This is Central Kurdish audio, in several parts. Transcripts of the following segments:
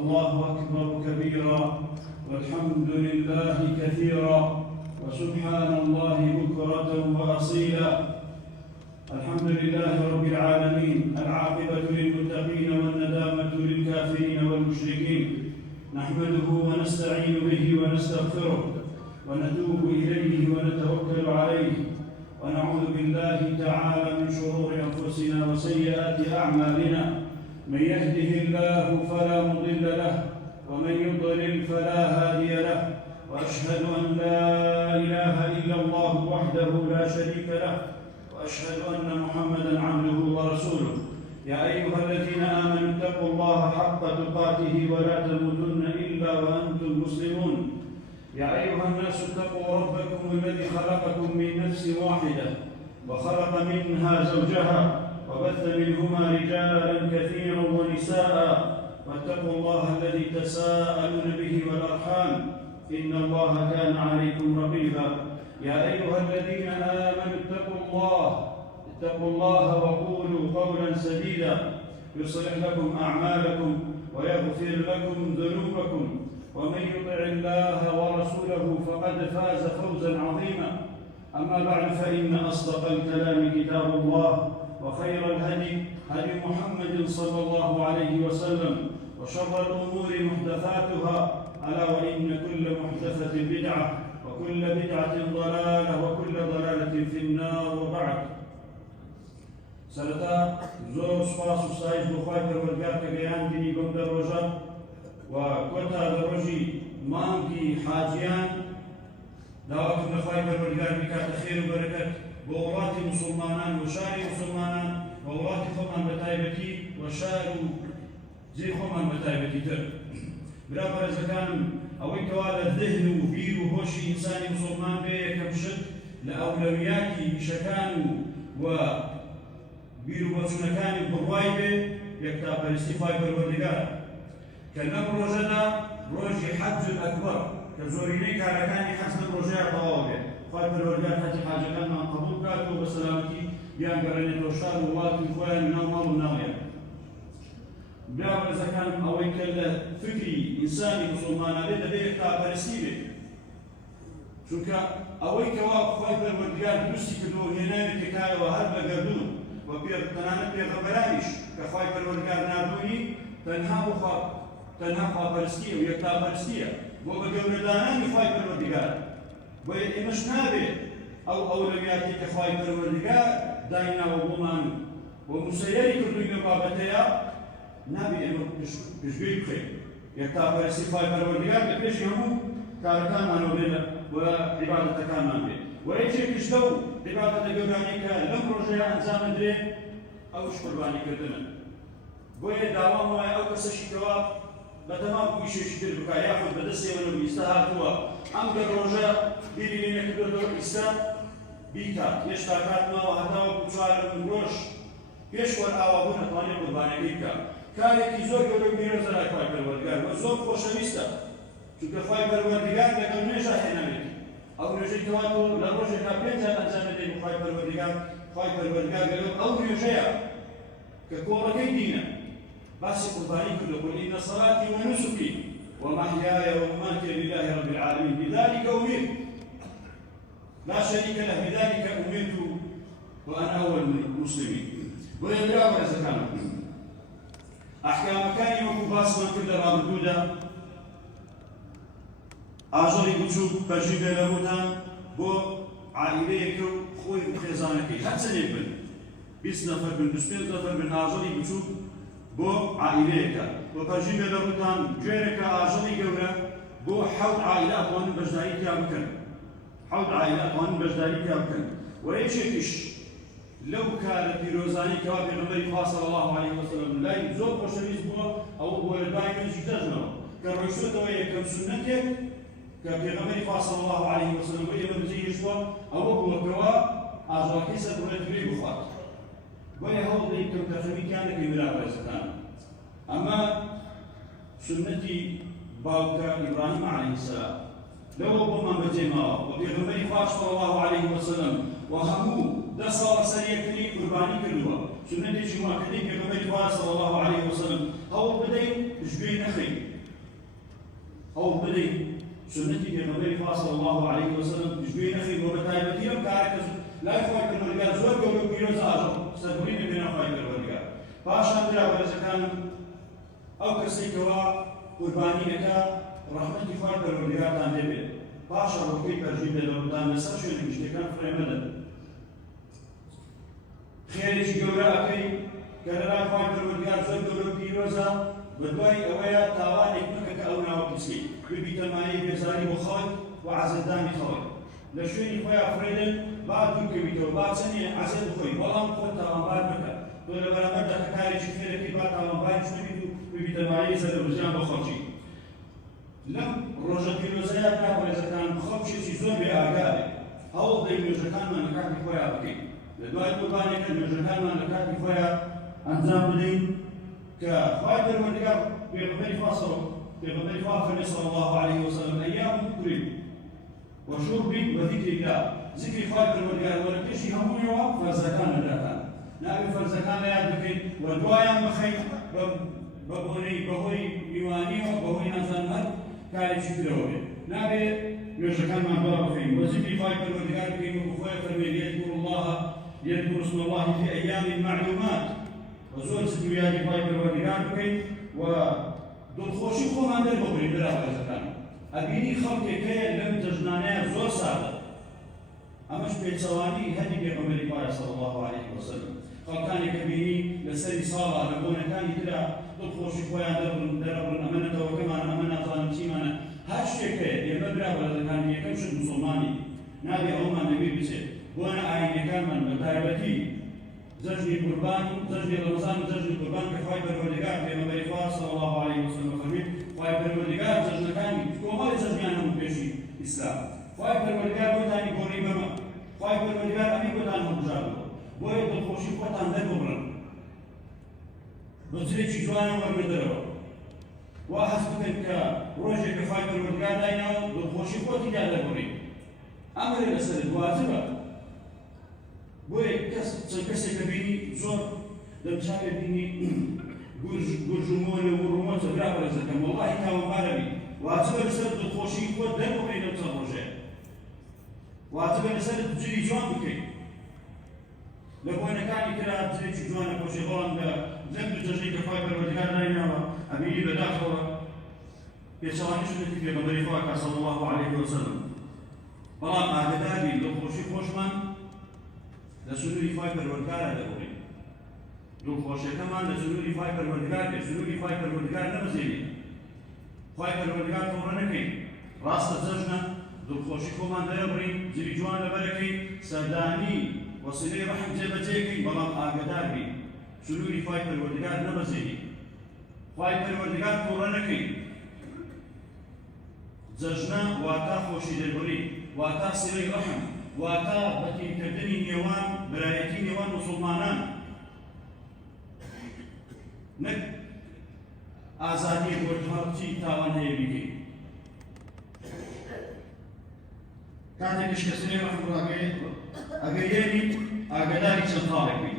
الله أكبر كبيرا والحمد لله كثيرا وسبحان الله بكرة وأصيلا. الحمد لله رب العالمين، العاقبة للمتقين والندامة للكافرين والمشركين. نحمده ونستعين به ونستغفره ونتوب إليه ونتوكل عليه، ونعوذ بالله تعالى من شرور أنفسنا وسيئات أعمالنا. من يهده الله فلا مضل له ومن يضلل فلا هادي له، وأشهد أن لا إله إلا الله وحده لا شريك له، وأشهد أن محمدًا عبده ورسوله. يا أيها الذين آمنوا اتقوا الله حق تقاته ولا تموتن إلا وأنتم مسلمون. يا أيها الناس اتقوا ربكم الذي خلقكم من نفس واحدة وخلق منها زوجها وبث منهما رجالا كثيرا ونساء، واتقوا الله الذي تساءلون به والأرحام إن الله كان عليكم رقيبا. يا أيها الذين آمنوا اتقوا الله وقولوا قولا سديدا يصلح لكم أعمالكم ويغفر لكم ذنوبكم، ومن يطع الله ورسوله فقد فاز فوزا عظيما. أما بعد، فإن أصدق الكلام كتاب الله، وخير الهدي هدي محمد صلى الله عليه وسلم، وشر الأمور محدثاتها، ألا وإن كل محدثة بدعة وكل بدعة ضلالة وكل ضلالة في النار. وبعد، سرتا زور سپاس و ستایش بۆ خوای پەروەردگار کە گەیاندنی بەم دەڕۆژە و کۆتا دەڕۆژی مانگی حاجیان. داواکەم لە خوای پەروەردگار بکاتە خێر و بەرەکەت بۆ وڵاتی موسڵمانان و شاری موسڵمانان و وڵاتی خۆمان بە تایبەتی و شار و جێی خۆمان بە تایبەتی تر. برا بەڕێزەکانم، ئەوەی کەوا لە ذهن و بیر و هۆشی ئینسانی موسڵمان بێ یەکەم شت لە ئەولەویاتی ئیشەکان و بیر و بەچوونەکانی بڕوای بێ یەکتاپەرستی خوای پەروەردگارە، کە لەم ڕۆژەدا ڕۆژی حەجل ئەکبەر کە زۆرینەی کارەکانی حەج لەم ڕۆژەیە تەواو بێت. خوای پەروەردگار حەجی حاجەکانمان قبوڵ بکاتەوە بە سەلامەتی بیان گەڕێنێتەوە شار و وڵاتی خۆیان ناو ماڵ و ناویان. برا بەڕێزەکانم، ئەوەی کە لە فکری ئینسانی موسڵمانە بێت دەبێت یەکتاپەرستی بێت، چونکە ئەوەی کەوا خوای پەروەردگار دروستی کردووە و هێناوی تێکایەوە هەر بە گەردوون و تەنانەت پێغەمبەرانیش کە خوای پەروەردگار نردوونی تەنها خواپەرستیە و یەکتاپەرستیە بۆ بە گەورەدانانی خوای پەروەردگار. بۆیە ئێمەش نابێت ئەو ئەولەویاتی کە خوای پەروەردگار دایناوە بۆمان و مسەیەری کردووی لەو بابەتەیە نابێت ئێمە پشتگوێی بخەین. یەکتاپەرستی خوای پەروەردگار لە پێشی هەموو کارەکانمانەوە بێت و عیبادەتەکانمان بێت. و یەکێکیش لەو عیبادەتە گەورانەی کە لەم ڕۆژەیە ئەنجامەدرێت ئەوش قوربانیکردنن. بۆیە داوام وایە ئەو کەسەشی کەوا بەتەمام گویشێکی تر بکات یاخود بەدەستێوەرە و ئیستا هاتووە ئەم ڕۆژە بیری لێ نەکردوێتەوە ئیستا بیکات. هێشتا کاتماوە هەتاوەکو 4 ڕۆژ پێش وەرئاوابوون ئەتوانێت قوربانیەکەی بکات. کارێکی زۆر گەورە بیرۆزەرای خوای پەروەردگار و زۆر خۆشەویستە، چونکە خوای پەروەردگار لەگەڵ نوێژە هێناوێت. ئەو نوێژەی کەوا تۆ لە ڕۆژێکا 5 جار ئەنجامەدەی خوای پەروەردگار لەگەڵ ئەو نوێژەیە کە کۆڕەکەی دینە باسی قوربانی کردو. قل إن صلاتي ونسكي ومحياي ومماتي لله رب العالمين بذلك أمرت لا شريك له بذلك أمرت وأنا أول المسلمين. ويدرى ورزقنا أحكام كان وكباس من كل رابطودا ئاژەڵی بچووک بەژی بێلەبووتان بۆ عائیلەیەکە و خۆی و خێزانەکەی هەر چەندێک بن، 20 نەفەر بن، 25 نەفەر بن، ئاژەڵی بچووک بۆ عائیلەیەکە بۆ بەژی بێلەبووتان گوێرەکە ئاژەڵی گەورە بۆ 7 عائیلە ئەتوانن بەشداری تیا بکەن. 7 عائیلە ئەتوانن بەشداری تیا بکەن. و یەکێکیش لەو کارە پیرۆزانی کەوا پێغەمبەری خوا صلی الله علیه وسلم لای زۆر خۆشەویست بووە، ئەوە بۆ لەدای نوێژی جەژنەوە کە ڕۆیشتووەتەوە یەکەم سونەتێک کە پێغەمبەری خوا صلی الله علیه وسلم بۆ ئێمە بجێهێشتووە، ئەوە بووەکەوە ئاژەڵەکەی سەر بڕێتگوێی بخوات. بۆیە هەوڵدەین کەوتەفەمیکیان دەکەین برا بەڕێزەکان. ئەمە سنەتی باوکە ئیبراهیم عەلەیهی سەلام لەوە بۆمان بەجێماوە و پێغەمبەری خوا صلی الله علیه وسلم و هەموو 10 ساڵە سەر یەکتری قوربانی کردووە. سنەتێکی ماکردەی پێغەمبەری خوا صلی الله علیه وسلم هەوڵ بدەین پشتگوێی نەخەین. ئەو بدەین سنەتی پێغەمبەری خوا صلی الله علیه وسلم پشتگوێی نەخین بۆ بەتایبەتی ئەم کارێک کە لای خۆی پەروەردگار زۆر گەورە و پیرۆز ئاژەڵ سەربڕین دەبێنە خۆی پەروەردگار. پاشان برا بەرزەکانم ئەو کەسێکەوە قوربانی ئەکا ڕەحمەتی خۆی پەروەردگارتان دەبێت. پاشە ڕۆکەی پەرژین دەدەوتان لەسەر شوێنی شتەکان فڕێمەدەن. خێرێکی گەورە ئەکەی کە لەلای خۆی پەروەردگار زۆر گەورە و پیرۆزە بەدوای ئەوەیە تاوانێک مەکە کە ئەو ناوە بچێت ببیتە مانەی بێزاری بۆ خەڵک و عەزەتدانی خەڵک. لە شوێنی خۆیان فڕێدن با دوورکەویتەوە با چەندێ عەزەت بخۆی بەڵام خۆت تاوانبار مەکە. تۆ لە بەرامبەردا کە کارێکی خێرەکەی با تاوانباریش نەبیت و ببیتە مانەی زەرەبژان بۆ خەڵکی. لەم ڕۆژە پیرۆزەیە کابڕێزەکان خەڵکێکی زۆر بێ ئاگادێ هەوڵ دەین نوێژەکانمان لە کاتی خۆیان بکەین. لە دوای قوربانێکە نوێژەکانمان لە کاتی خۆیان ئەنجام بدەین کە خۆی پەروەردگار پێغەمبەری خوا فەرمێ صلی الله علیه وسلم ئەیام کوڕی وشرب وذكر الله ذكر خۆی پەروەردگار وەرە پێشی هەموویەوە فەرزەکان لەداتان نابێ فەرزەکان لە یاد بکەین و دوایان بخەین بەهۆی میوانیەوە بەهۆی نازانم هەر کارێکی ترەوە بێت نابێ نوێژەکانمان بەڵا بخەین و ذکری خۆی پەروەردگار بکەین و خۆی فەرمێ ليذكروا اسم الله في أيام معلومات وزۆر ذکر و یادی خۆی پەروەردگار بکەین و دڵخۆشی خۆمان دەرببڕین بەراوردەکان. ئەبینی خەڵکێکەیە لەم جەژنانەیە زۆر سادە ئەمەش پێچەوانی هەدی پێغەمبەری خوایە صلی الله علیه وسلم. خەڵکانێک کە بینی لەسەری ساڵا لە بۆنەکانی ترا دڵخۆشی خۆیان دەرەبڕن ئەمە نەتەوەکەمانە ئەمە نازانم چیمانە هەر شتێکەیە ئێمە براوردەکان یەکەم شت موسڵمانی نابێ ئەومان لەبیر بچێت بۆنە ئایینەکانمان بەتایبەتی جەژنی قوربان و جەژنی ڕەمەزان و جەژنی قوربان کە خۆی پەروەردگار پێغەمبەری خوا صلی الله علیه وسلم فەرمێ خۆی پەروەردگار جەژنەکانی کۆمەڵی جەژنیان هەموو پێشی ئیسلام خۆی پەروەردگار بۆتانی گۆڕی بەمە خۆی پەروەردگار ئەمی بۆتان هەڵبژاردەوە بۆیە دڵخۆشی خۆتان دەرببڕن بە جلێکی جوانە وەربدەرەوە وا هەست بکەن کە ڕۆژێک کە خۆی پەروەردگار داینەوە دڵخۆشی خۆتی دا دەربڕین ئەمەرێ لەسەرت واجبە. بۆیە چەند کەسێک کە بینی زۆر دەمچاوێ بینی گورژ و مۆلە و ڕومۆچە برابەرزەکەم وەڵڵاهی تاوانبارە بی واجبە لەسەر دڵخۆشی خۆت دەربڕین لەم چەند ڕۆژەیە واجبە لەسەرت جلی جوان بکەیت لە بۆنەکانی ترا جلێکی جوانە خۆشی بەڵام لە لەم دوو جەژنی کە خۆی پەروەردگار دایناوە ئەبینی بەداخەوە پێچەوانی سنەتی پێغەمبەری خوا صلی الله علیه وسلم. بەڵام ئاگاداری دڵخۆشی خۆشمان لە سنووری خۆی پەروەردگارە دەبڕین دڵخۆشیەکەمان لە سنووری خۆی پەروەردگار بێت سنووری خۆی پەروەردگار نەبەزێنین خۆی پەروەردگار تۆڕە نەکەین ڕاستە جەژنە دڵخۆشی خۆمان دەرەبڕین جلی جوان لەبەرەکەین سەردانی وەسیلەی ڕەحم جێبەجێکەین بەڵام ئاگادار بین سنووری خۆی پەروەردگار نەبەزێنین خۆی پەروەردگار تۆڕە نەکەین. جەژنە واتە خۆشی دەربڕین واتە سیلەی ڕەحم واتە بەتینکردنی نێوان برایەتی نێوان موسڵمانان نەک ئازادی وەرجهاڵی تاوان هەیە بیکەین. کاتێکش کە سیلەی ڕەحم ئەگەیێنی ئاگاداری چەند خاڵێک بین.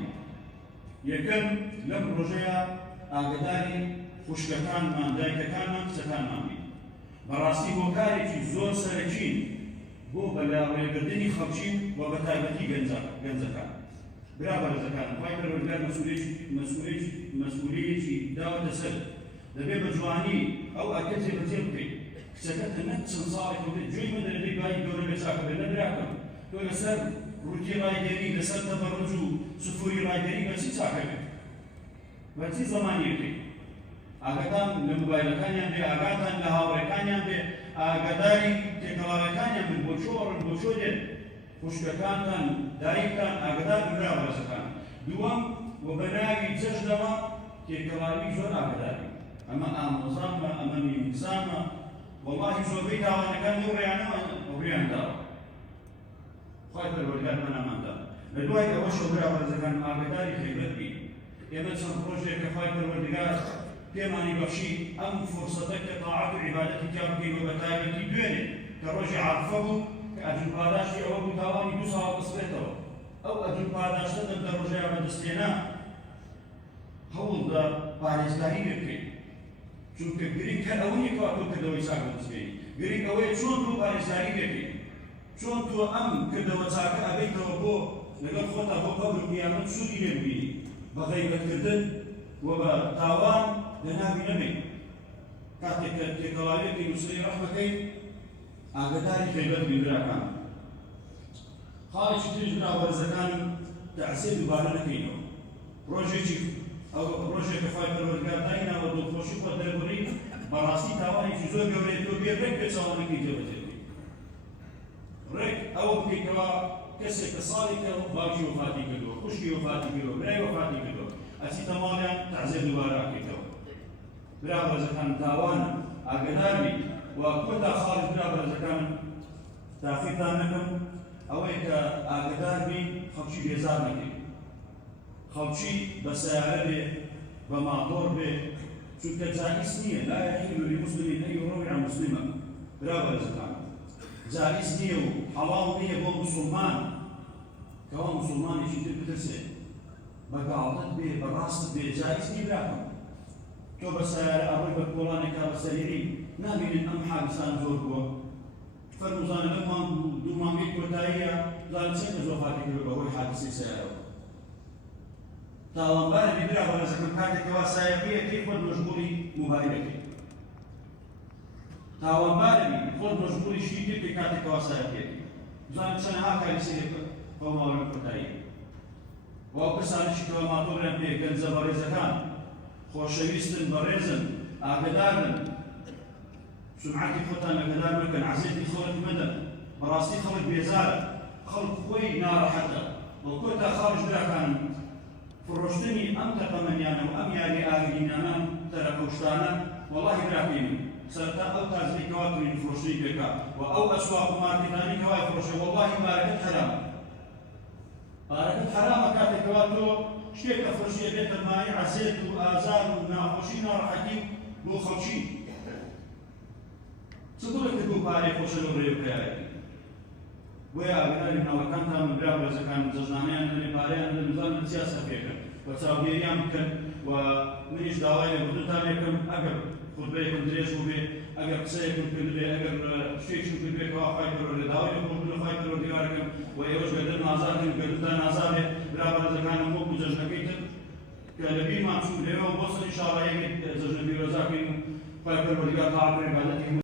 یەکەم لەم ڕۆژەیە ئاگاداری خوشکەکانمان دایکەکانمان کچەکانمان بین بەڕاستی بۆ کارێکی زۆر سەرەکین بۆ بەلاڕێگرتنی خەڵکین و بەتایبەتی گەنجەکان. برابەرزەکان خۆی پەروەردگار مەسئولەیەکی داوەتە سەر دەبێت بە جوانی ئەو ئەکە جێبەجێ بکەیت کچەکەت نەک چەند ساڵێک بێت گوێی من دەردەی دوایی گەورە بێ چاکە بێت نەبراکەم تۆ لەسەر ڕووتی ڕایگەری لەسەر تەبەڕوج و سوفوری ڕایگەری بە چی چاکە بێت بە چی زەمانی بکەیت ئاگاتان لە موبایلەکانیان بێ ئاگاتان لە هاوڕێکانیان بێ ئاگاداری تێکەڵاوەکانیان بن بۆ چۆڕن بۆ چۆ دێن خوشکەکانتان دایکتان ئاگادار بن برابەرزەکان. دووەم و بە ناوی جەژنەوە تێکەڵاوی زۆر ئاگاداری ئەمە ئامۆزامە ئەمە میمیزامە وەڵڵاهی زۆربەی تاوانەکان لەو ڕێیانەوە ڕێیان داوە خۆی پەروەردگار مەناماندا. لە دوای ئەوەشەوە برابەرزەکان ئاگاداری خەیبەت بین. ئێمە چەند ڕۆژێک کە خۆی پەروەردگار پێمانی بەخشی ئەم فورسەتە کە تاعات و عیبادەتی تیا بکەین و بەتایبەتی دوێنێ کە ڕۆژی عاتفە بوو کە ئەجر پاداشتی ئەوە بوو تاوانی 2 ساڵ بسرێتەوە ئەو ئەجر پاداشتە لە ڕۆژەیە بەدەستێنا هەوڵ بە پارێزگاری لێ بکەین چونکە گرنگ کە ئەوەیە کە تۆ کردەوەی چاک دەستپێی گرنگ ئەوەیە چۆن تۆ پارێزگاری دەکەی چۆن تۆ ئەم کردەوە چاکە ئەبێتەوە بۆ لەگەڵ خۆتا بۆ قەبر قیامەت سوودی لێبگیری بە غەیبەتکردن و بە تاوان لەناوی نەبێت کاتێک کە تێکەڵاویەکەی نووسری ڕەحمەکەی ئاگاداری غەیبەت بین براکان خاڵێکی تریش براوەرزەکانم تەعسیە دووبارە نەکەینەوە ڕۆژێکی ئەو ڕۆژێک کە خوای پەروەردگار دایناوە دڵخۆشی خۆت دەربڕی بەڕاستی تاوانێکی زۆر گەورەیە تۆ بێ ڕێک بێ چاوانەکەی جێبەجێ ڕێک ئەوە بکەیتەوە کەسێک کە ساڵێکە باوکی وەفاتی کردووە خوشکی وەفاتی کردووە برای وەفاتی کردووە ئەچیتە ماڵیان تەعزیە دووبارە ئەکەیتەوە برابەرزەکان تاوانە ئاگادار بی و کۆتا خاڵش برابەرزەکانم تاقیتان نەکەم ئەوەیە کە ئاگادار بی خەڵکی بێزار نەکەی خەڵکی بە سەیارە بێ بە ماڵدۆر بێ چونکە جائز نییە لا يحل لمسلم أن يروع مسلما برابەرزەکان جائز نییە و حەڵاڵ نییە بۆ موسڵمان کەوا موسڵمانێکی تر بترسێ بەگاڵتت بێ بەڕاستت بێ جائز نییە براکەم تۆ بە سەیارە ئەڕۆی بە کۆڵانێکا بە سەریری نابینن ئەم حادسان زۆر بووە فەرموزانە لەم مانگ و دوو مانگەی کۆتاییە زانە چەند کەس وەفاتی کردووە بەهۆی حادسەی سەیارەوە تاوانبارێکی برابەرزەکەم کاتێکەوە سایەقیەکەی خۆت مەشغوڵی موبایلەکەی تاوانبارێکی خۆت مەشغوڵی شتی ترکەی کاتێکەوە سایەقیەکەی زانە چەندها کاری سەرێکە بەو ماوەی کۆتایی وەو کەسانێکی کەوە ماتۆڕیان پێ گەنجە بەڕێزەکان خۆشەویستن بەڕێزن ئاگادارن سمعەتی خۆتان ئاگادار مەکەن عەزیەتی خەڵک مەدەن بەڕاستی خەڵک بێزارە خەڵک خۆی ناڕەحەتە وە کۆتا خاڵش براکانم فرۆشتنی ئەم تەقەمەنیانە و ئەم یاری ئاگرینانە تەرەکەوشتانە وەڵاهی براکەین سەرتا ئەو تازەی کەوا توین فرۆشتنی پێکا و ئەو ئەسواق و مارکێتانی کەوای فرۆشە وەڵاهی بارەکەت حرامە بارەکەت حرامە کاتێکەوە تۆ شتێک کە فرۆشیە بێتە مای عەزیەت و ئازار و ناخۆشی ناڕەحەتی بۆ خەڵکی چ دڵێکت بۆ پارەی خۆشە لەو ڕێوەکەیەتی بۆیە ئاگاداری مناڵەکانتان و برابەرزەکان جەژنانەیان دەنێ پارەیان دەنێ بزانن سیاسە پێکەن بە چاودێریان بکەن و منیش داوای لەبوردنتان لێکەم ئەگەر خوتبەیەکم درێژ بوو بێ ئەگەر قسەیەکم کردبێ ئەگەر شتێکم کردبێ کەوا خوای پەروەردگار داوای لەبوردن خوای پەروەردگارەکەم و ئێوەش گەردن ئازادن گەردنتان ئازادێ برابەرزەکانم وەکو جەژنەکەی تر کە لەبیرمان چوو لێرەوە بۆسن ئینشاڵڵا یەکێک جەژنە پیرۆزاکەین و خوای پەروەردگار تاعاتی عیبادەتی